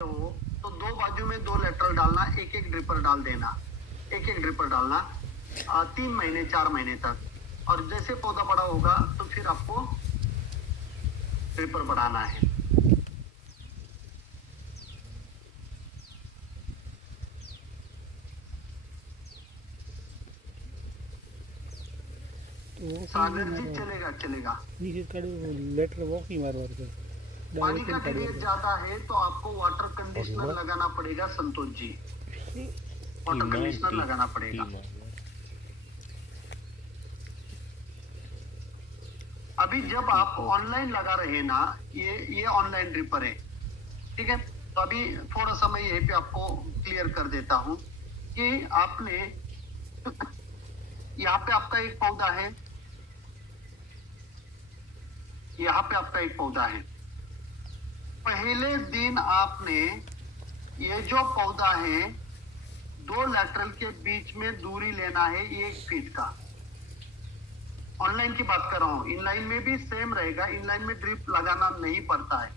तो दो बाजू में दो लेटरल डालना, एक एक ड्रिपर डाल देना, एक एक ड्रिपर डालना 3 महीने 4 महीने तक। और जैसे पौधा बड़ा होगा तो फिर आपको ड्रिपर बढ़ाना है। सागर जी चलेगा चलेगा। लेटर वॉक ही मारो पानी का टीडीएस ज्यादा है तो आपको वाटर कंडीशनर लगाना पड़ेगा संतोष जी, वाटर कंडीशनर लगाना पड़ेगा। अभी जब आप ऑनलाइन लगा रहे हैं ना, ये ऑनलाइन ड्रिपर है, ठीक है। तो अभी थोड़ा सा मैं यहीं पे आपको क्लियर कर देता हूं कि आपने यहाँ पे आपका एक पौधा है, यहाँ पे आपका एक पौधा है। पहले दिन आपने ये जो पौधा है, दो लेटरल के बीच में दूरी लेना है 1 फीट का। ऑनलाइन की बात कर रहा हूं, इनलाइन में भी सेम रहेगा, इनलाइन में ड्रिप लगाना नहीं पड़ता है।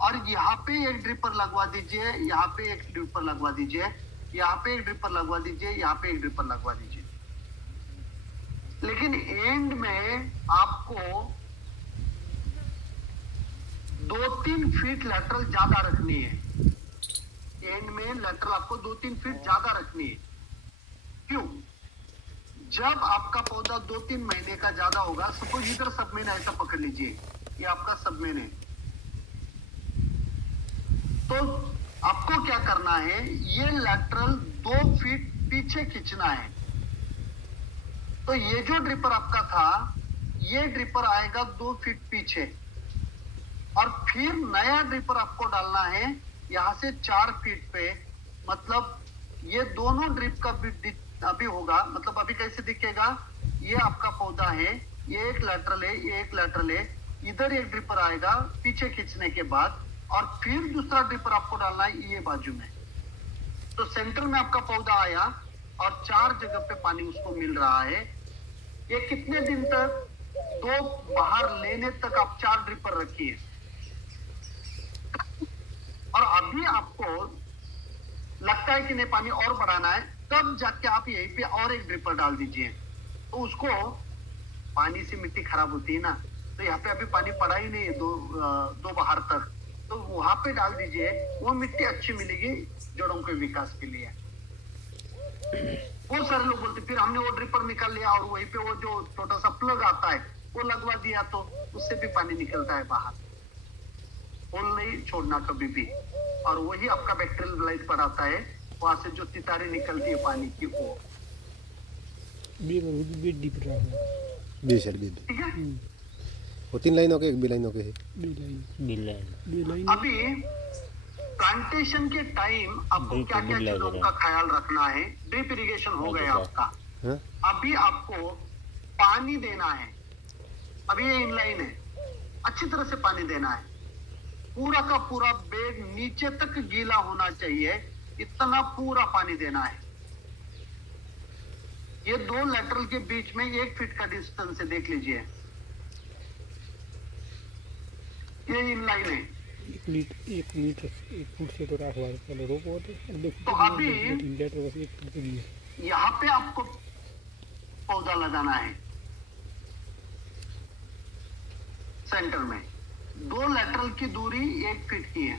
और यहाँ पे एक ड्रिपर लगवा दीजिए, यहाँ पे एक ड्रिपर लगवा दीजिए, यहाँ पे एक ड्रिपर लगवा दीजिए, यहाँ पे एक ड्रिपर लगवा दीजिए। लेकिन एंड में आपको 2-3 फीट लेटरल ज्यादा रखनी है। एंड में लेटरल आपको 2-3 फीट ज्यादा रखनी है। क्यों? जब आपका पौधा 2-3 महीने का ज्यादा होगा, सपोज इधर सबमेन ऐसा पकड़ लीजिए, ये आपका सबमेन है, तो आपको क्या करना है, ये लेटरल 2 फीट पीछे खींचना है। तो ये जो ड्रिपर आपका था, ये ड्रिपर आएगा 2 फीट पीछे, और फिर नया ड्रिपर आपको डालना है यहां से 4 फीट पे। मतलब ये दोनों ड्रिप का अभी होगा, मतलब अभी कैसे दिखेगा, ये आपका पौधा है, ये एक लेटरल है, ये एक लेटरल है, इधर एक ड्रिपर आएगा पीछे खींचने के बाद, और फिर दूसरा ड्रिपर आपको डालना है ये बाजू में। तो सेंटर में आपका पौधा आया और 4 जगह पे पानी उसको मिल रहा है। ये कितने दिन तक, 2 बाहर लेने तक आप 4 ड्रिपर रखिए। और अभी आपको लगता है कि नहीं पानी और बढ़ाना है, तब जाके आप यहीं पे और एक ड्रिपर डाल दीजिए। तो उसको पानी से मिट्टी खराब होती है ना, तो यहाँ पे अभी पानी पड़ा ही नहीं है दो बाहर तक, तो वहां पे डाल दीजिए, वो मिट्टी अच्छी मिलेगी जड़ों के विकास के लिए। बहुत सारे लोग बोलते फिर हमने वो ड्रिपर निकाल लिया और वहीं पे वो जो छोटा सा प्लग आता है वो लगवा दिया, तो उससे भी पानी निकलता है बाहर। होल नहीं छोड़ना कभी भी, और वही आपका बैक्टीरियल लाइफ बढ़ाता है, वहां से जो तितारी निकलती है पानी की वो ठीक है। वो 3 लाइनों के, 1 लाइनों के है। अभी प्लांटेशन के टाइम आपको क्या क्या चीजों का ख्याल रखना है। ड्रिप इरिगेशन हो गया आपका, अभी आपको पानी देना है। अभी ये इनलाइन है, अच्छी तरह से पानी देना है, पूरा का पूरा बेड नीचे तक गीला होना चाहिए, इतना पूरा पानी देना है। ये 2 लेटरल के बीच में 1 फीट का डिस्टेंस है, देख लीजिए, ये इनलाइन है। 1 फुट से तो रोको तो अभी यहाँ पे आपको पौधा लगाना है सेंटर में, 2 लेटरल की दूरी 1 फीट की है,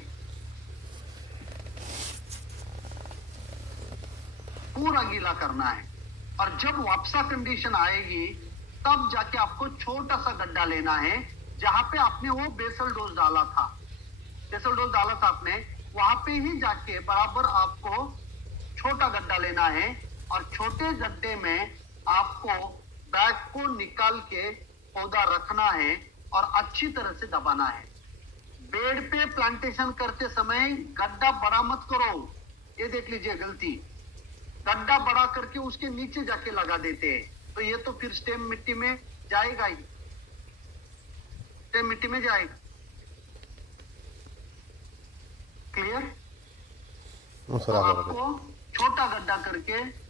पूरा गीला करना है। और जब वापसा कंडीशन आएगी तब जाके आपको छोटा सा गड्ढा लेना है, जहां पे आपने वो बेसल डोज डाला था, बेसल डोज डाला था आपने, वहां पे ही जाके बराबर आपको छोटा गड्ढा लेना है, और छोटे गड्ढे में आपको बैग को निकाल के पौधा रखना है और अच्छी तरह से दबाना है। बेड पे प्लांटेशन करते समय गड्ढा बड़ा मत करो, ये देख लीजिए गलती, गड्ढा बड़ा करके उसके नीचे जाके लगा देते हैं, तो ये तो फिर स्टेम मिट्टी में जाएगा ही, स्टेम मिट्टी में जाएगा। क्लियर? तो आपको छोटा गड्ढा करके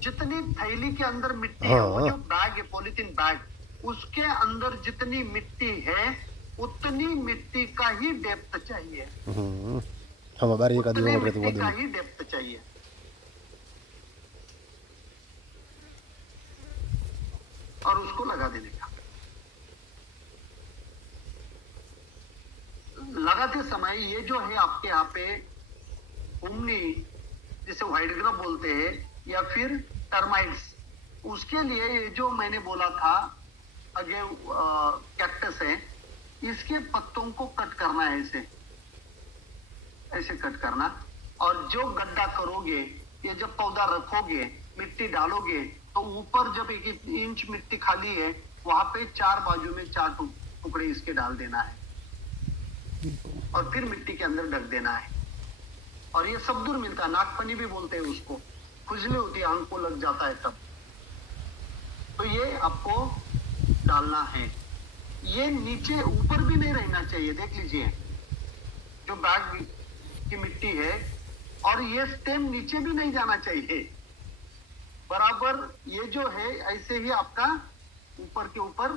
जितनी थैली के अंदर मिट्टी है, वो जो बैग है पॉलिथीन बैग, उसके अंदर जितनी मिट्टी है उतनी मिट्टी का ही डेप्थ चाहिए, हम बार एक आदमी उतने और रहते मिट्टी का वो ही डेप्थ चाहिए। और उसको लगा देने का। लगाते समय ये जो है आपके यहाँ पे उमनी, जिसे व्हाइट ग्रब बोलते हैं, या फिर टर्माइट्स, उसके लिए ये जो मैंने बोला था आगे कैक्टस है, इसके पत्तों को कट करना है, ऐसे ऐसे कट करना। और जो गड्ढा करोगे, ये जब पौधा रखोगे, मिट्टी डालोगे, तो ऊपर जब 1 इंच मिट्टी खाली है, वहां पे 4 बाजू में 4 टुकड़े इसके डाल देना है और फिर मिट्टी के अंदर ढक देना है। और ये सब दूर मिलता है, नागफनी भी बोलते हैं उसको, खुजली होती है, आंख को लग जाता है तब। तो ये आपको डालना है। ये नीचे ऊपर भी नहीं रहना चाहिए, देख लीजिए जो बैग की मिट्टी है, और ये स्टेम नीचे भी नहीं जाना चाहिए, बराबर ये जो है ऐसे ही आपका ऊपर के ऊपर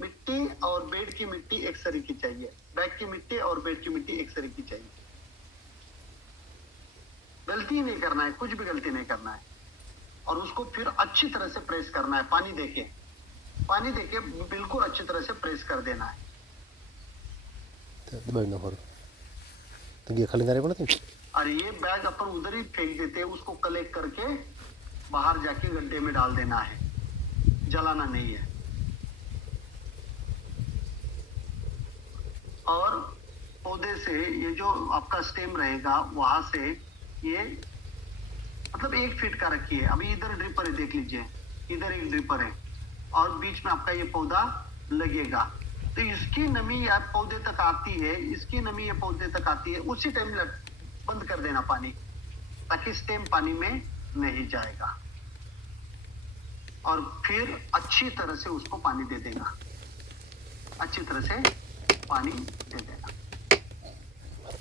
मिट्टी और बेड की मिट्टी एक सरी की चाहिए, बैग की मिट्टी और बेड की मिट्टी एक सरी की चाहिए। गलती नहीं करना है, कुछ भी गलती नहीं करना है। और उसको फिर अच्छी तरह से प्रेस करना है, पानी देके बिल्कुल अच्छी तरह से प्रेस कर देना है। तो ये खाली नारे पड़ते और ये बैग अपन उधर ही फेंक देते हैं, उसको कलेक्ट करके बाहर जाके गड्ढे में डाल देना है, जलाना नहीं है। और पौधे से ये जो आपका स्टेम रहेगा, वहां से ये मतलब 1 फीट का रखिए। अभी इधर ड्रिपर है, देख लीजिए, इधर एक ड्रिपर है और बीच में आपका ये पौधा लगेगा। तो इसकी नमी या पौधे तक आती है, इसकी नमी ये पौधे तक आती है, उसी टाइम बंद कर देना पानी, ताकि स्टेम पानी में नहीं जाएगा। और फिर अच्छी तरह से उसको पानी दे देगा, अच्छी तरह से पानी दे देना।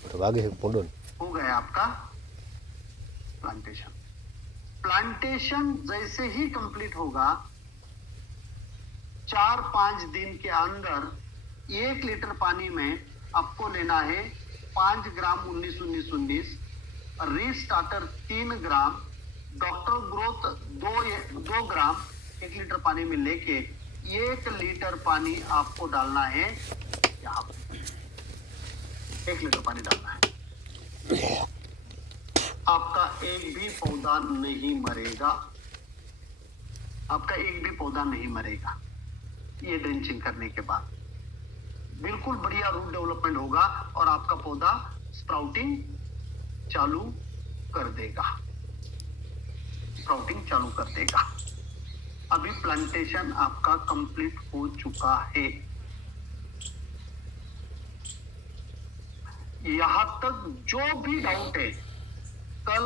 तो आगे है पोंडन हो गया आपका प्लांटेशन। प्लांटेशन जैसे ही कंप्लीट होगा, 4-5 दिन के अंदर 1 लीटर पानी में आपको लेना है 5 ग्राम 19-19-19, रीस्टार्टर 3 ग्राम, डॉक्टर ग्रोथ 2 ग्राम 1 लीटर पानी में लेके 1 लीटर पानी आपको डालना है यहाँ पे। 1 लीटर पानी डालना है। आपका एक भी पौधा नहीं मरेगा, आपका एक भी पौधा नहीं मरेगा। ये ड्रेंचिंग करने के बाद बिल्कुल बढ़िया रूट डेवलपमेंट होगा और आपका पौधा स्प्राउटिंग चालू कर देगा, स्प्राउटिंग चालू कर देगा। अभी प्लांटेशन आपका कंप्लीट हो चुका है। यहां तक जो भी डाउट है, कल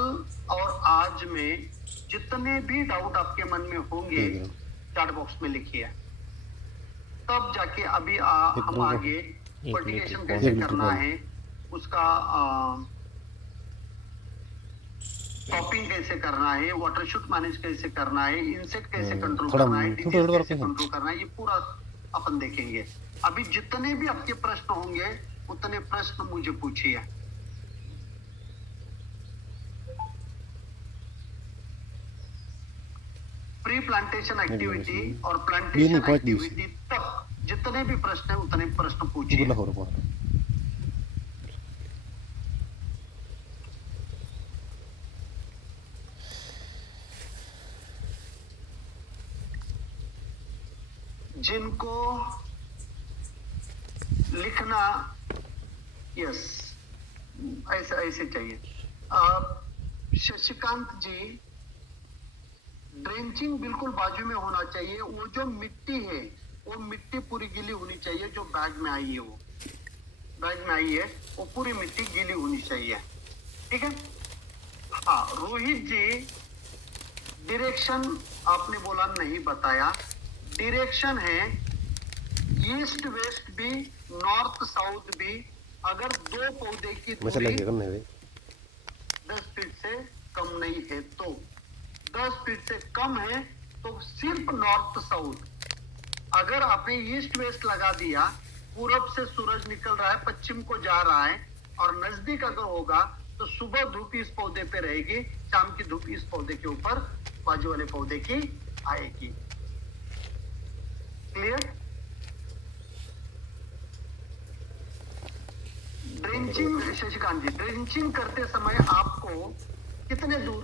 और आज में जितने भी डाउट आपके मन में होंगे, चैट बॉक्स में लिखिए, तब जाके अभी हम आगे फर्टिलाइजेशन कैसे करना है, उसका टॉपिंग कैसे करना है, वाटर शूट मैनेज कैसे करना है, इंसेक्ट कैसे कंट्रोल करना है, डिजीज कैसे कंट्रोल करना है, ये पूरा अपन देखेंगे। अभी जितने भी आपके प्रश्न होंगे, उतने प्रश्न मुझे पूछिए। प्री प्लांटेशन एक्टिविटी और प्लांटेशन एक्टिविटी तक जितने भी प्रश्न है, उतने प्रश्न पूछिए। जिनको लिखना यस ऐसे ऐसे चाहिए। शशिकांत जी, ड्रेंचिंग बिल्कुल बाजू में होना चाहिए। वो जो मिट्टी है, वो मिट्टी पूरी गीली होनी चाहिए। जो बैग में आई है, वो बैग में आई है, वो पूरी मिट्टी गीली होनी चाहिए। ठीक है। हाँ, रोहित जी, डायरेक्शन आपने बोला नहीं बताया। डायरेक्शन है ईस्ट वेस्ट भी, नॉर्थ साउथ भी। अगर 2 पौधे की दूरी 10 फीट से कम नहीं है, तो 10 फीट से कम है तो सिर्फ नॉर्थ साउथ। अगर आपने ईस्ट वेस्ट लगा दिया पूरब से सूरज निकल रहा है, पश्चिम को जा रहा है, और नजदीक अगर होगा तो सुबह धूप इस पौधे पे रहेगी, शाम की धूप इस पौधे के ऊपर बाजू वाले पौधे की आएगी। क्लियर? ड्रिंचिंग, शशिकांत जी, ड्रिंचिंग करते समय आपको कितने दूर,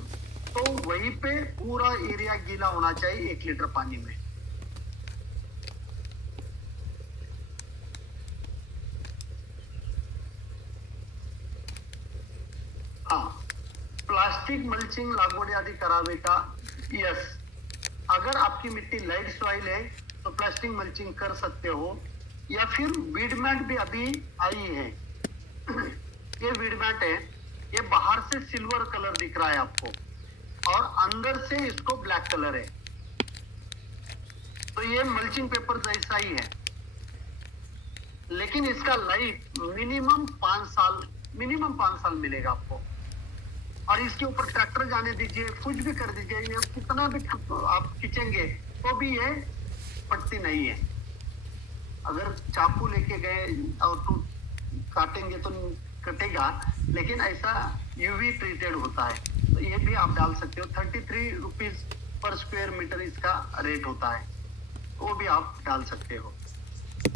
तो वहीं पे पूरा एरिया गीला होना चाहिए 1 लीटर पानी में। हाँ, प्लास्टिक मल्चिंग लागवड आदि करावे का? यस, अगर आपकी मिट्टी लाइट सॉइल है तो प्लास्टिक मल्चिंग कर सकते हो, या फिर वीड मैट भी अभी आई है। ये वीड मैट है, ये बाहर से सिल्वर कलर दिख रहा है आपको और अंदर से इसको ब्लैक कलर है, तो ये मल्चिंग पेपर जैसा ही है, लेकिन इसका लाइफ मिनिमम 5 साल मिलेगा आपको। और इसके ऊपर ट्रैक्टर जाने दीजिए, कुछ भी कर दीजिए, ये कितना भी आप खींचेंगे तो भी ये पट्टी नहीं है। अगर चाकू लेके गए और तो काटेंगे तो कटेगा, लेकिन ऐसा यूवी ट्रीटेड होता है, तो ये भी आप डाल सकते हो। 33 रुपीज पर स्क्वायर मीटर इसका रेट होता है, वो भी आप डाल सकते हो।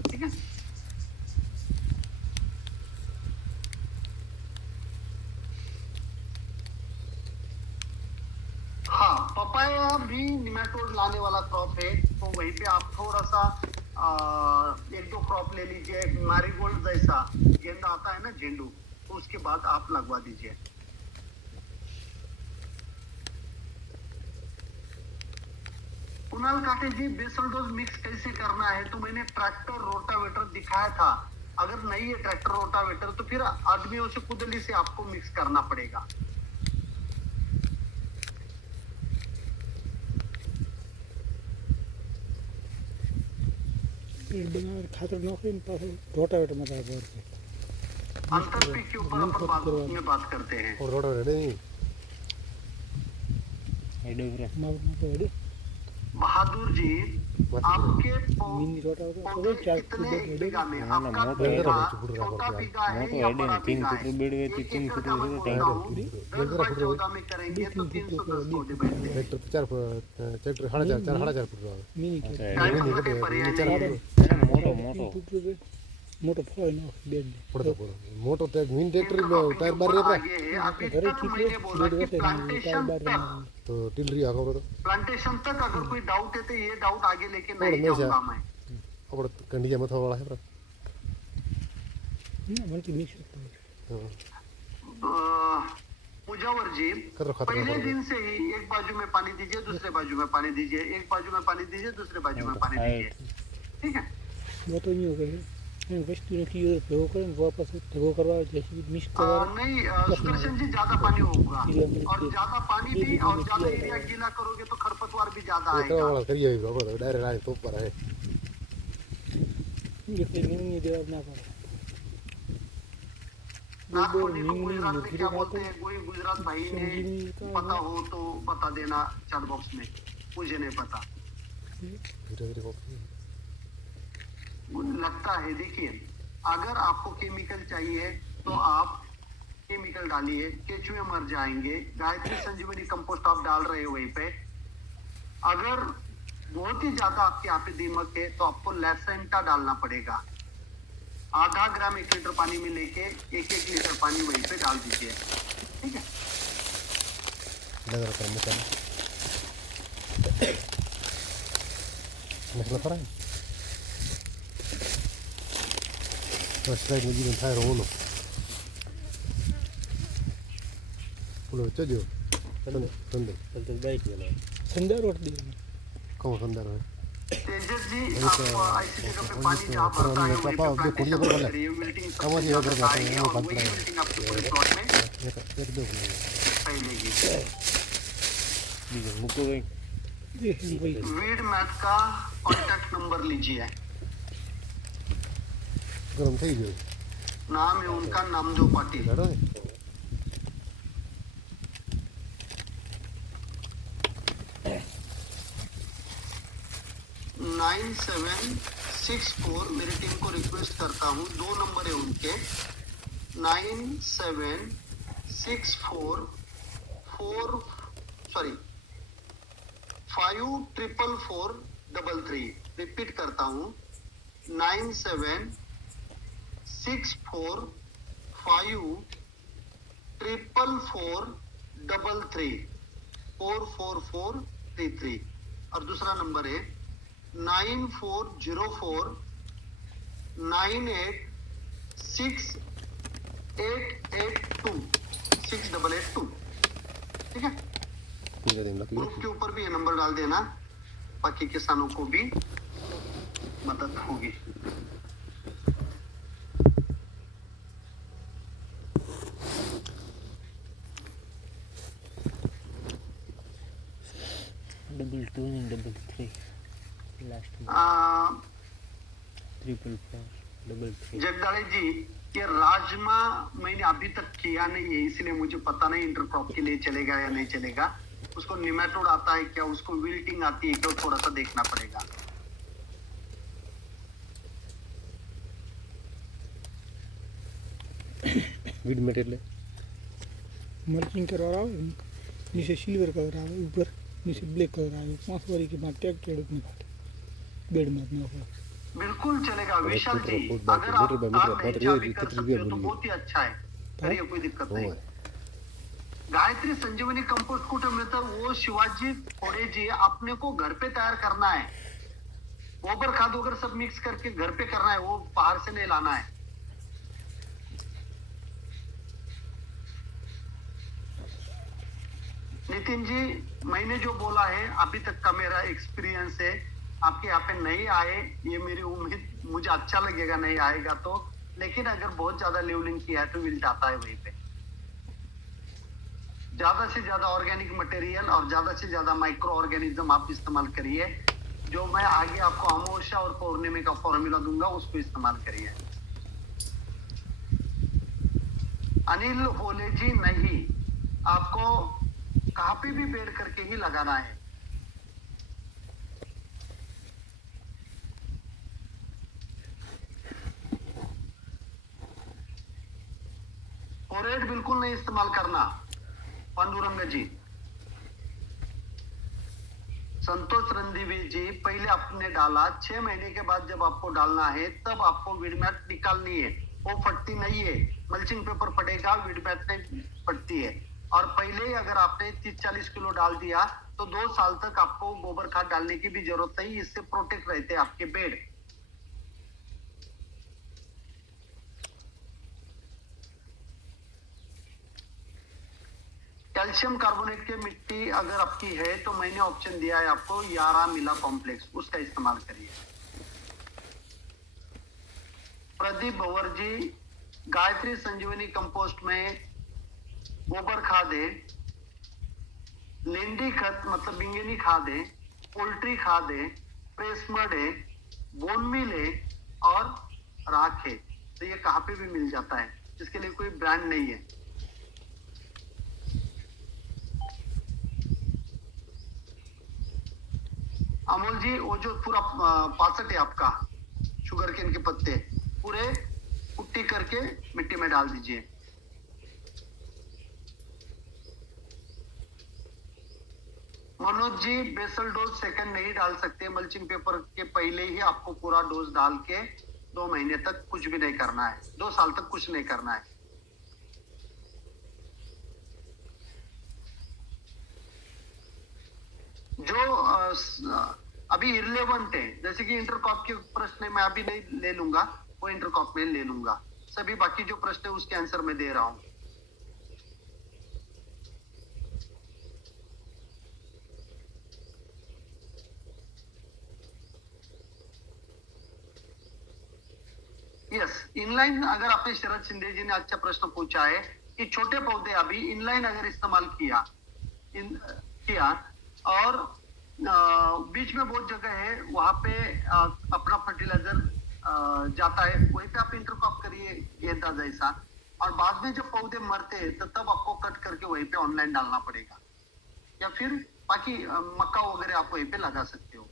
ठीक है, हाँ, पपाया भी निमेटोड लाने वाला क्रॉप है, तो वहीं पे आप थोड़ा सा 1-2 क्रॉप ले लीजिए। मैरीगोल्ड जैसा गेंदा आता है ना, झेंडू, तो उसके बाद आप लगवा दीजिए। कुणाल काटे जी, बेसल डोज मिक्स कैसे करना है? तो मैंने ट्रैक्टर रोटावेटर दिखाया था। अगर नहीं है ट्रैक्टर रोटावेटर तो फिर आदमियों से कुदली से आपको मिक्स करना पड़ेगा। खातर नौकरी में पास रोटावेटर में था बोर के अंतर पीक के ऊपर अपन बाद में बात करते हैं। और रोड रेडी माउंट तो रेडी बहादुर जी, आपके मिनी रोटावेटर तो पौधे 4 कितने फुट एक रेडी बीघा में? ना, ना, आपका मोटो बीघा है। छोटा बीघा है मोटो या है, बड़ा 3 बीघा फुट है? बेड में 1 3 एकड़ फुट का मैं टैंक बोलता हूँ, 10 बाय 14 में करेंगे तो 310 पौधे बैठते हैं। ट्रैक्टर 4 4.5 फुट मिनी अच्छा, ढाई मिनी फुट के मोटो पर्याय चार नहीं है। मोटो मोटो मोटो ફોય નો બેડ पड़ता मोटो मिनी ट्रैक्टर इनका टॉपिक टायर के बार ऊपर रे आगे है। अभी घरे तक ठीक मैंने है बोला बेड कि वैसे प्लांटेशन बार तक, तो टिलरी आगा बरो प्लांटेशन तक अगर कोई डाउट है तो ये डाउट आगे लेके और नहीं हमेशा- जाऊंगा मैं। और कंडिया मथा वाला है ना मल्टी मिक्स मुजावर जी, खतरा खतरा पहले खतरा। दिन से ही एक बाजू में पानी दीजिए, दूसरे बाजू में पानी दीजिए, एक बाजू में पानी दीजिए, दूसरे बाजू में पानी दीजिए। ठीक है, वो तो नहीं हो गई है वस्तु ने की भેगो करे वापस भेगो करवा जैसे मिक्स करवा नहीं सुदर्शन जी, ज्यादा पानी होगा और ज्यादा पानी भी और ज्यादा एरिया गीला करोगे तो खरपतवार भी ज्यादा ये आएगा। वाला करिए बाबा डायरेक्ट आए तो पर है ये पे नहीं जवाब ना पड़ा नागपुरी को गुजरात में क्या बोलते हैं? कोई गुजरात भाई ने पता हो तो बता देना चैट बॉक्स में, मुझे नहीं पता। धीरे धीरे लगता है, देखिए, अगर आपको केमिकल चाहिए तो आप केमिकल डालिए, केचुए मर जाएंगे। गायत्री संजीवनी कंपोस्ट आप डाल रहे हो वहीं पे। अगर बहुत ही ज्यादा आपके यहाँ पे दीमक है तो आपको लैसेंटा डालना पड़ेगा। आधा ग्राम 1 लीटर पानी में लेके 1-1 लीटर पानी वहीं पे डाल दीजिए। ठीक है, लग रहा है मसला पर है बस लाइट में जीवन था रोलो बोलो चलो संदर बाइक वाला संदर रोट दी कौन संदर है तेजस जी, आप ऐसी जगह पे पानी जहाँ भरता है वहीं पे प्लांटेशन मत करिए। विल्टिंग सबसे ज्यादा आएगी और वही विल्टिंग आपके पूरे प्लॉट में एक दो फैलेगी। मुको भाई देखिए भाई वीड मैट का कॉन्टैक्ट नंबर लीजिए। गरम થઈ ગયો नाम है उनका नामदेव पाटिल। લડો ને 9760 97464, मेरी टीम को रिक्वेस्ट करता हूँ, 2 नंबर है उनके, 54433। रिपीट करता हूँ, 97464544433, 44433। और दूसरा नंबर है 9404986882, 6882। ठीक है, ठीक है, दिन ग्रुप के ऊपर भी ये नंबर डाल देना, बाकी किसानों को भी मदद होगी। डबल 2 and डबल 3 लास्ट में आ, 3.4 जगदाळे जी, ये राजमा मैंने अभी तक किया नहीं है, इसलिए मुझे पता नहीं इंटरक्रॉप के लिए चलेगा या नहीं चलेगा। उसको निमेटोड आता है क्या, उसको विल्टिंग आती है क्या, थोड़ा सा देखना पड़ेगा। वीड मटेरियल मल्चिंग करवा रहा हूँ, नीचे सिल्वर कलर આવે ऊपर नीचे ब्लैक कलर આવે 5 वारी के बाद टैग खेडूत में बेड में ना हो। बिल्कुल चलेगा विशाल जी, फुट अगर आप मीटर तार बात नहीं चाबी ये कर सकते हो तो बहुत ही अच्छा है, करिए, कोई दिक्कत नहीं। गायत्री संजीवनी कंपोस्ट कुठे मिळतं, वो शिवाजी थोड़े जी अपने को घर पे तैयार करना है, गोबर खाद वगैरह सब मिक्स करके घर पे करना है, वो बाहर से नहीं लाना है। नितिन जी, मैंने जो बोला है अभी तक का मेरा एक्सपीरियंस है, आपके यहाँ पे नहीं आए ये मेरी उम्मीद, मुझे अच्छा लगेगा नहीं आएगा तो, लेकिन अगर बहुत ज्यादा लेवलिंग किया है तो विल्ट आता है वहीं पे। ज्यादा से ज्यादा ऑर्गेनिक मटेरियल और ज्यादा से ज्यादा माइक्रो ऑर्गेनिज्म आप इस्तेमाल करिए, जो मैं आगे आपको अमावस्या और पौर्णिमा का फॉर्मूला दूंगा, उसको इस्तेमाल करिए। अनिल होले जी, नहीं, आपको कहाँ पे भी बेड करके ही लगाना है। फोरेट बिल्कुल नहीं इस्तेमाल करना, पांडुरंग जी। संतोष रणदीवी जी, पहले आपने डाला, 6 महीने के बाद जब आपको डालना है तब आपको वीडमैट निकालनी है, वो फटती नहीं है, मल्चिंग पेपर पड़ेगा, वीडमैट नहीं फटती है। और पहले ही अगर आपने 30-40 किलो डाल दिया तो 2 साल तक आपको गोबर खाद डालने की भी जरूरत नहीं, इससे प्रोटेक्ट रहते हैं आपके बेड। कैल्शियम कार्बोनेट की मिट्टी अगर आपकी है तो मैंने ऑप्शन दिया है आपको, यारा मिला कॉम्प्लेक्स, उसका इस्तेमाल करिए। प्रदीप भंवर जी, गायत्री संजीवनी कंपोस्ट में गोबर खाद है, लेंडी खत मतलब बिंगेनी खाद है, पोल्ट्री खाद है, प्रेसमड है, बोन मिल है और राख है। तो ये कहाँ पे भी मिल जाता है, इसके लिए कोई ब्रांड नहीं है। अमोल जी, वो जो पूरा 65 है आपका शुगर केन के पत्ते पूरे कुट्टी करके मिट्टी में डाल दीजिए। Manoj ji, basal dose second नहीं डाल सकते, मल्चिंग पेपर के पहले ही आपको पूरा डोज डाल के 2 महीने तक कुछ भी नहीं करना है, 2 साल तक कुछ नहीं करना है। जो अभी इरलेवेंट है, जैसे कि इंटरकॉप के प्रश्न मैं अभी नहीं ले लूंगा, वो इंटरकॉप में ले लूंगा, सभी बाकी जो प्रश्न है उसके आंसर मैं दे रहा हूं। यस, इनलाइन अगर आपने शरद शिंदे जी ने अच्छा प्रश्न पूछा है कि छोटे पौधे अभी इनलाइन अगर इस्तेमाल किया और बीच में बहुत जगह है वहां पे अपना फर्टिलाइजर जाता है, वहीं पे आप इंटरक्रॉप करिए गेंदा जैसा, और बाद में जब पौधे मरते हैं तो तब आपको कट करके वहीं पे ऑनलाइन डालना पड़ेगा, या फिर बाकी मक्का वगैरह आप वहीं पे लगा सकते हो।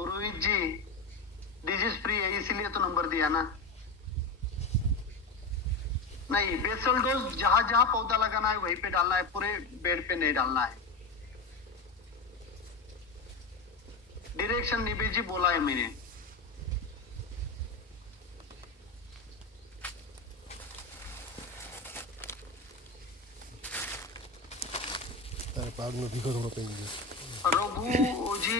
रोहित जी, डिजीज फ्री है इसीलिए तो नंबर दिया ना। नहीं, बेसल डोज जहां जहां पौधा लगाना है वहीं पे डालना है, पूरे बेड पे नहीं डालना है। डायरेक्शन निबे जी बोला है मैंने। તારે પાકનો ભીખો થોડો પડી ગયો. रघु जी,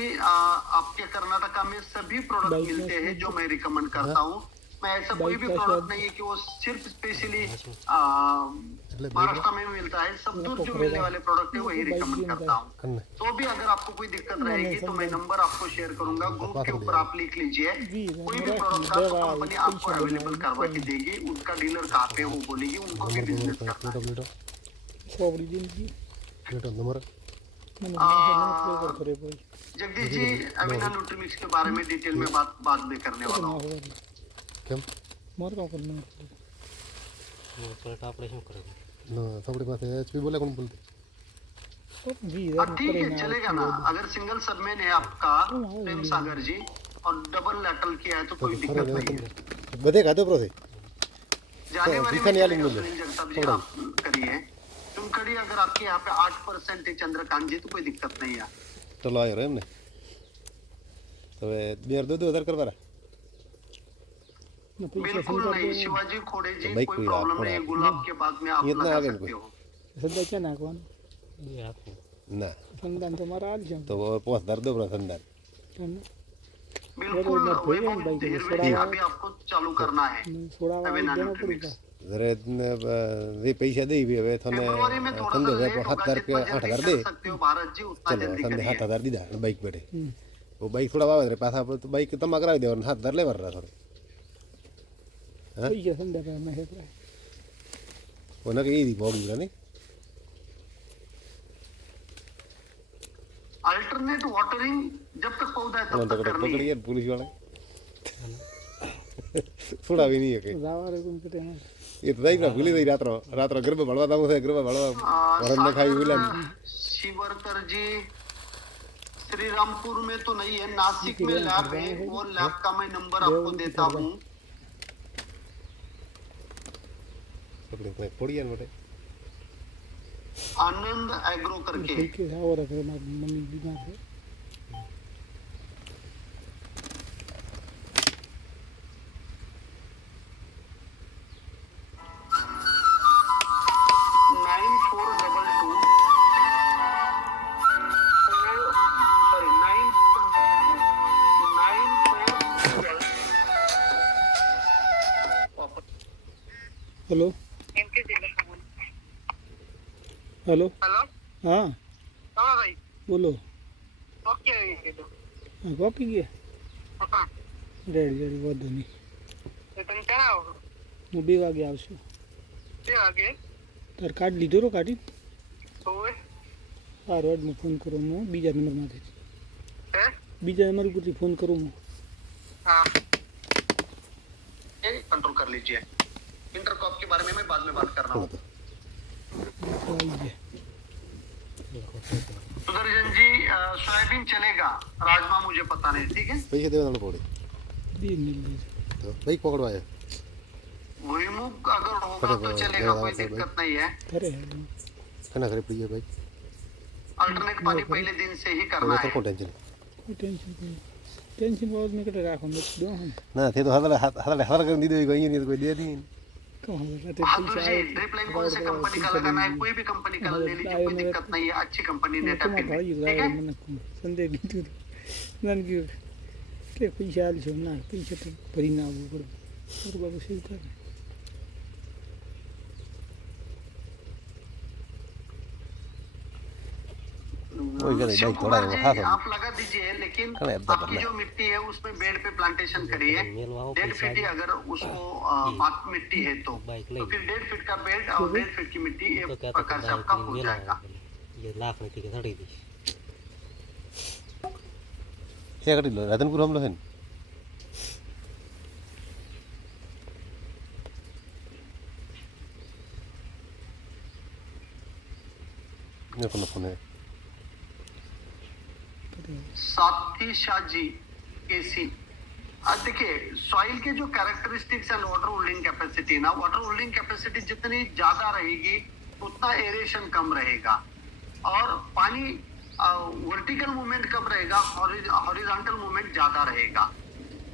आपके कर्नाटका में सभी प्रोडक्ट बाइक मिलते का हैं जो मैं रिकमेंड करता हूँ। मैं ऐसा कोई बाइक भी का प्रोडक्ट स्वाद- नहीं है कि वो सिर्फ स्पेशली એટલે महाराष्ट्र में मिलता है। सब दूर जो मिलने वाले प्रोडक्ट है वही बाइक रिकमेंड भी करता हूँ। કન્ને तो भी अगर आपको कोई दिक्कत रहेगी तो मैं नंबर आपको शेयर करूंगा, ग्रुप के ऊपर आप लिख लीजिए। जी, कोई भी मेरा प्रोडक्ट का तो दवा, कंपनी आपको पैसा अवेलेबल देना, करवा के देगी, उनका डीलर कहाँ पे है वो बोलेगी, उनको भी નંબર बिजनेस નંબર करना है। પ્લેટો પ્લેટો સોબરી જિંદગી પ્લેટો નંબર મને પ્લે કરતો રે ભાઈ जगदीश जी, अविना न्यूट्रीमिक्स के बारे में डिटेल में बात बाद में करने તો वाला ના हूँ। હોવા કેમ મારે કામ કરना ના થોડી પાસે એચપી બોલે કોણ બોલते तो जी हाँ, ठीक है, चलेगा ना। अगर सिंगल सबमेन है आपका प्रेम सागर जी और डबल लेटल किया है तो कोई दिक्कत नहीं है। બધે ખાધો પ્રોસે जानवरी में दिखा नहीं आलू चलेगा मुझे। सुनील जगताप जी, आप करिए। चुनखड़ी अगर आपके यहाँ पे 8% है चंद्रकांत जी तो कोई दिक्कत नहीं है। ચલો આવ્યો એમ ને હવે 2,000 કરવાના ना पैसा बिल्कुल संग नहीं शिवाजी खोड़े जी, भाई कोई कोई प्रॉब्लम आपको नहीं है। आप- गुलाब के बाद में आप ये इतना लगा आगे सकते कोई। हो। सदा क्या नाखવાનું ના સંદાન તો મારા આલ છે તો 5,000 દો સંદાન बिल्कुल मैं वही भैया भाई के धीरे थोड़ा- अभी आपको चालू करना है। થોડા अविना દેना न्यूट्रीमिक्स પડીકા જરે એ પૈસા દઈ હવે તને फरवरी में थोड़ा सा સમજો लेट होगा, 7,000 जितना કે 8,000 जल्दी દે कर सकते हो भारत जी उतना ચલો जल्दी સંદે करिए। 7,000 દીધા બાઈક પેટે वो बाइक थोड़ा वावे पासा बाइक तमा करावी देवा 7,000 ले भर रहा थोड़े પૈસા સંદાન મેં હે वो ना कि ये भोगी नहीं अल्टरनेट वाटरिंग जब तक पौधा है तब तक करनी है। पकड़िए पुलिस वाले थोड़ा भी नहीं है कि રાવારે કોણ કટે ये तो दाई भूली दई रात रात गरबा भड़वा दामो से गरबा भड़वा वरन में खाई हुई शिवरकर जी, श्री रामपुर में तो नहीं है, नासिक में लैब है। वो लैब का मैं नंबर आपको देता हूँ। पड़िया बेटे आनंद एग्रो करके। થઈ કે આવો રાખે મારી મમ્મી બીમાર છે nine four double two sorry nine hello hello hello हाँ हाँ भाई बोलो ओके हाँ कॉपी गया રેડી રેડી વાંધો નહીં તમે ક્યાં આવો હું 2 વાગે આવશું તે આગે તાર કાર્ડ લીધો રો કાઢી હોવે સારું હેડ હું ફોન કરું હું બીજા નંબરમાંથી હે બીજા નંબર ઉપરથી ફોન કરું હું हाँ कंट्रोल कर लीजिए। इंटरकॉप के बारे में मैं बाद में बात कर रहा हूँ। આવી જાય सुदर्शन जी, सोयाबीन चलेगा, राजमा मुझे पता नहीं, ठीक है। पैसे देवा ना पड़े દે મિલ तो बाइक पकड़वा है भुईमुग अगर होगा तो चलेगा, कोई दिक्कत नहीं है। કરે खाना करे प्रिय बाइक अल्टरनेट पानी पहले दिन से ही करना तो है। कौन टेंशन કોઈ ટેન્શન બાબત મેં કટે રાખો મેં દો હમ ना थे तो हदर हदर हदर कर दी दे कोई नहीं तो कोई दे नहीं કહો રાતે बहादुर પૈસા जी, ड्रिप लाइन कौन से कंपनी का लगाना है, कोई भी कंपनी का ले लीजिए, कोई दिक्कत नहीं है। अच्छी कंपनी नेटा તમારા पिन, ભાઈ ठीक है। મને સંદેહ દીધું મને કહ્યું કે પૈસા આલ છે ના પૈસા તો ભરીને આવવું પડે મારું બાબુ શું કરે वही करे शिव बाइक थोड़ा कुमार जी, हाथ आप लगा दीजिए, लेकिन खड़े अब आपकी बदला। जो मिट्टी है उसमें बेड पे प्लांटेशन करिए। 1.5 फीट ही अगर उसको मिट्टी है तो फिर 1.5 फीट का बेड और 1.5 फीट की मिट्टी एक प्रकार से आपका हो जाएगा। ये कटी लो रतनपुर हम लोग हैं मेरे को फोन है साथी शाह जी, केसी। देखिए सॉइल के जो characteristics and water holding capacity ना, वाटर होल्डिंग कैपेसिटी जितनी ज्यादा रहेगी उतना एरेशन कम रहेगा और पानी वर्टिकल मूवमेंट कम रहेगा, हॉरिजॉन्टल मूवमेंट ज्यादा रहेगा।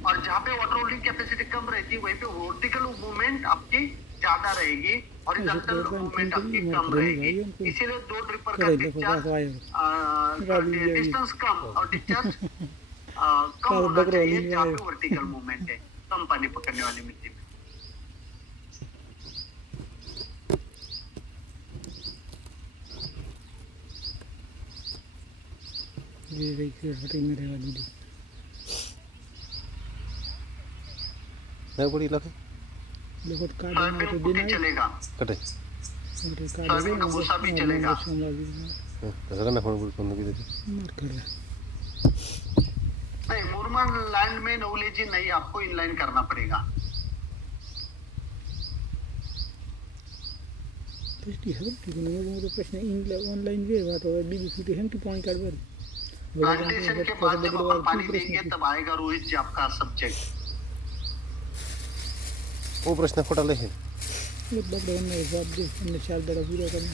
और जहाँ पे वाटर होल्डिंग कैपेसिटी कम रहती है वहीं पे वर्टिकल मूवमेंट आपकी ज्यादा रहेगी, हॉरिजॉन्टल मूवमेंट आपकी कम रहेगी। इसीलिए दो ड्रिपर का डिस्टेंस कम और डिस्चार्ज कम होना चाहिए जहाँ पे वर्टिकल मूवमेंट है, कम पानी पकड़ने वाली मिट्टी में। ये देखिए हटे मेरे वाली दी मैं बड़ी लगे देखो काट देना सोयाबीन तो पुट्टी दिन चलेगा, कटे मेरे काट सोयाबीन का भूसा भी चलेगा। अगर ना फोन बंद कर दे मार कर रहा नहीं, मुरमान लैंड में नौलेजी नहीं, आपको इनलाइन करना पड़ेगा। पृष्ठी है ठीक है। मेरे प्रश्न इन ऑनलाइन भी है तो बीबी फुटी हम की पॉइंट कार्ड पर प्लांटेशन के बाद जब अपन पानी देंगे तब आएगा रोहित जी आपका सब्जेक्ट। वो प्रश्न फटाले है ये बगड़ में जवाब दे हमने 4 बड़ा पूरा करना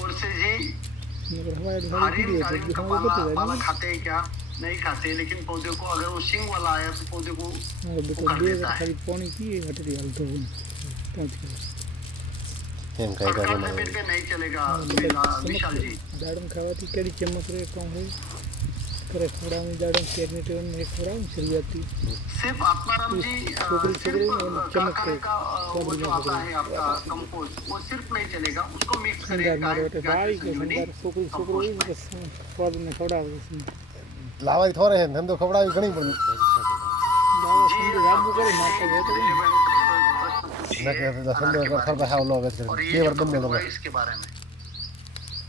और से जी मगर हमारे हरिन वीडियो गाड़ियों का पाला खाते हैं क्या? नहीं खाते, लेकिन पौधे को अगर वो सिंग वाला आया तो पौधे को और बेटा उखाड़ दे देता है। खाली पानी की हटरी हाल तो पहुंच गया हम काय सरकार करना जमीन पे नहीं चलेगा मेरा विशाल जी। दाड़म खावाती केड़ी चमक रे कौन हो करे थोड़ा में दाड़म केरने टे में थोड़ा चल जाती सिर्फ आत्माराम जी सिर्फ कारखाने का वो जो आता है आपका कंपोस्ट वो सिर्फ नहीं चलेगा, उसको मिक्स करिए अंदर गाय मारे भाई गाय के संजीवनी अंदर सोकरी सोकरी बस स्वाद में थोड़ा लावा थोड़े हैं धंधो खबड़ा भी घणी पड़ी लावा संदे राबू करे मारते हो तो ना के धंधो कर थोड़ा हाव लो वेच और के ये वर दम जो में इसके बारे में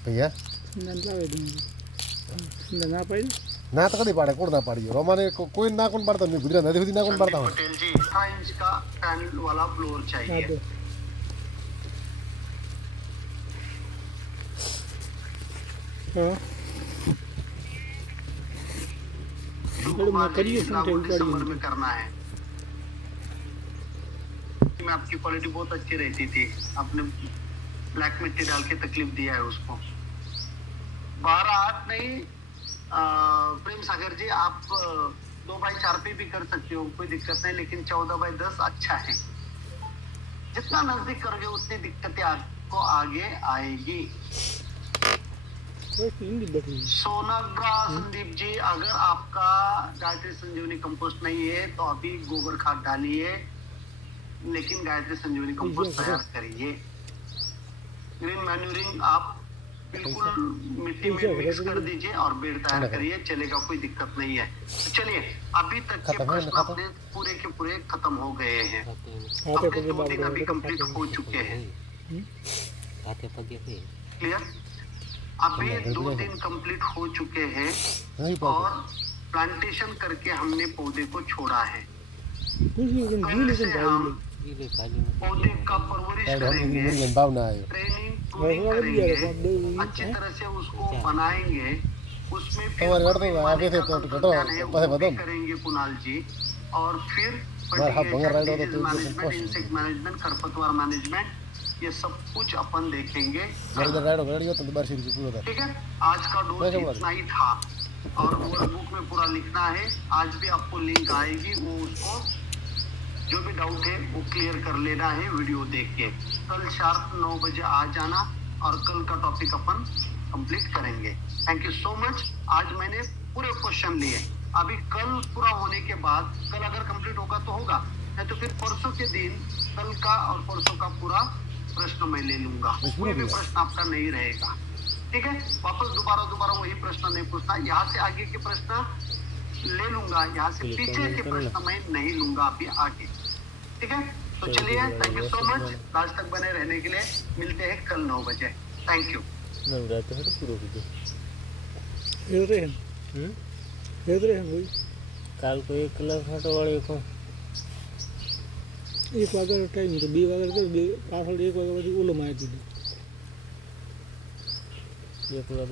भैया नन लावे दूंगी ना पाई ना तो कदी पाड़े कोड ना पाड़ी रोमाने कोई ना कौन पड़ता नहीं गुजरा नदी खुदी ना कौन पड़ता हूं पटेल जी 18 इंच का पैनल वाला फ्लोर चाहिए। हां करिए दिसंबर में करना है। में आपकी क्वालिटी बहुत अच्छी रहती थी, आपने ब्लैक मिट्टी डाल के तकलीफ दिया है उसको। 12/8 नहीं प्रेम सागर जी, आप 2/4 पे भी कर सकते हो, कोई दिक्कत नहीं, लेकिन 14/10 अच्छा है। जितना नजदीक करोगे उतनी दिक्कतें आपको आगे आएगी। सोनाग्रा संदीप जी, अगर आपका गायत्री संजीवनी कंपोस्ट नहीं है तो अभी गोबर खाद डालिए, लेकिन गायत्री संजीवनी कंपोस्ट तैयार करिए। ग्रीन मैन्यूरिंग आप बिल्कुल मिट्टी में मिक्स कर दीजिए और बेड तैयार करिए, चलेगा, कोई दिक्कत नहीं है। तो चलिए, अभी तक के प्रश्न अपने पूरे के पूरे खत्म हो गए हैं। अपने 2 दिन अभी कंप्लीट हो चुके हैं। क्लियर? अभी 2 दिन कंप्लीट हो चुके हैं और प्लांटेशन करके हमने पौधे को छोड़ा है। कल से हम पौधे का परवरिश करेंगे, ट्रेनिंग ट्रूनिंग करेंगे, अच्छी तरह से उसको बनाएंगे, उसमें फिर करेंगे कुणाल जी, और फिर मैनेजमेंट, इंसेक्ट मैनेजमेंट, खरपतवार मैनेजमेंट, ये सब कुछ अपन देखेंगे। ठीक है, आज का डोज इतना ही था और वर्कबुक में पूरा लिखना है। आज भी आपको लिंक आएगी, वो उसको जो भी डाउट है वो क्लियर कर लेना है वीडियो देख के। कल शार्प 9 बजे आ जाना और कल का टॉपिक अपन कंप्लीट करेंगे। Thank you so much. आज मैंने पूरे क्वेश्चन लिए, अभी कल पूरा होने के बाद, कल अगर कंप्लीट होगा तो होगा, नहीं तो फिर परसों के दिन कल का और परसों का पूरा प्रश्न मैं ले लूंगा, कोई भी प्रश्न आपका नहीं रहेगा। ठीक है, वापस दोबारा वही प्रश्न नहीं पूछना, यहाँ से आगे के प्रश्न ले लूंगा, यहाँ से पीछे के प्रश्न मैं नहीं लूंगा अभी आगे। ठीक है, तो चलिए, थैंक यू सो मच। आज तक बने रहने के लिए मिलते हैं कल 9 बजे। Thank you. काल को 1 कलाक हटो वाले को 1 वागे टाइम तो 2 वागे तो पाછળ 1 વાગ્યા પછી ઓલો મારી દીધું 1 કલાક